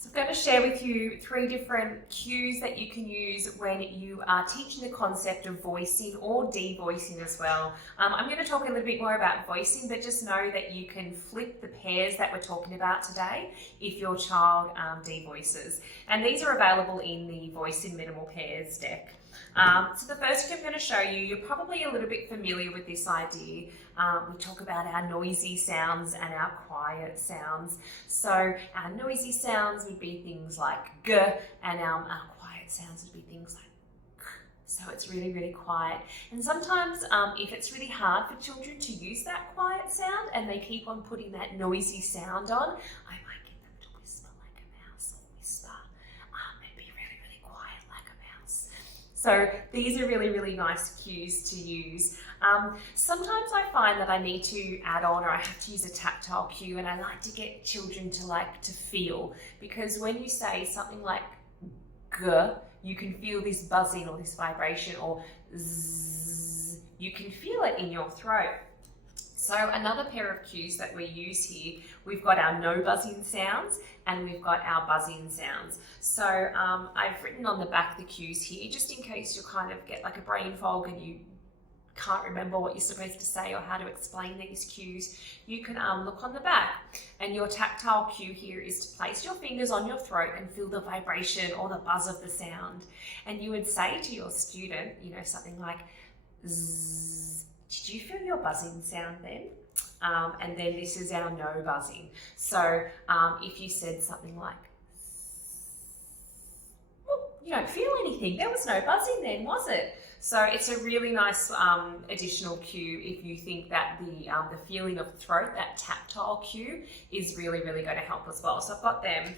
So I'm going to share with you 3 different cues that you can use when you are teaching the concept of voicing or devoicing as well. I'm going to talk a little bit more about voicing, but just know that you can flip the pairs that we're talking about today if your child devoices. And these are available in the Voicing Minimal Pairs deck. So the first cue I'm going to show you, you're probably a little bit familiar with this idea. We talk about our noisy sounds and our quiet sounds. So our noisy sounds would be things like g, and our quiet sounds would be things like k. So it's really, really quiet. And sometimes if it's really hard for children to use that quiet sound and they keep on putting that noisy sound on, I might get them to whisper like a mouse or whisper and be really, really quiet like a mouse. So these are really, really nice cues to use. Sometimes I find that I need to add on, or I have to use a tactile cue, and I like to get children to feel, because when you say something like g, you can feel this buzzing or this vibration, or zzz, you can feel it in your throat. So another pair of cues that we use here, we've got our no buzzing sounds and we've got our buzzing sounds. So I've written on the back the cues here, just in case you kind of get like a brain fog and you can't remember what you're supposed to say or how to explain these cues. You can look on the back, and your tactile cue here is to place your fingers on your throat and feel the vibration or the buzz of the sound. And you would say to your student, you know, something like, zzz, did you feel your buzzing sound then? And then this is our no buzzing. So if you said something like, well, you don't feel anything, there was no buzzing then, was it? So it's a really nice additional cue if you think that the feeling of the throat, that tactile cue, is really, really going to help as well. So I've got them.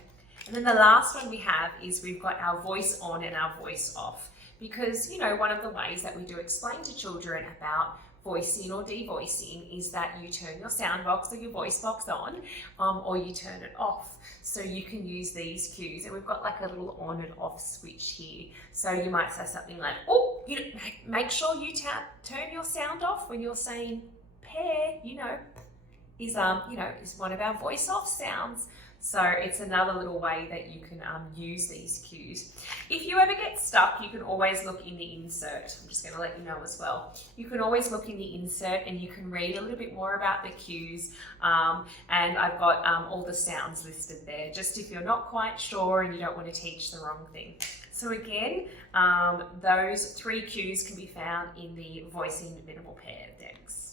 And then the last one we have is we've got our voice on and our voice off. Because, you know, one of the ways that we do explain to children about voicing or devoicing is that you turn your sound box or your voice box on, or you turn it off. So you can use these cues, and we've got like a little on and off switch here. So you might say something like, oh, you know, make sure you turn your sound off when you're saying pear, you know, is one of our voice off sounds. So it's another little way that you can use these cues. If you ever get stuck, you can always look in the insert. I'm just going to let you know as well. You can always look in the insert and you can read a little bit more about the cues. And I've got all the sounds listed there, just if you're not quite sure and you don't want to teach the wrong thing. So again, those 3 cues can be found in the Voicing Minimal Pair decks.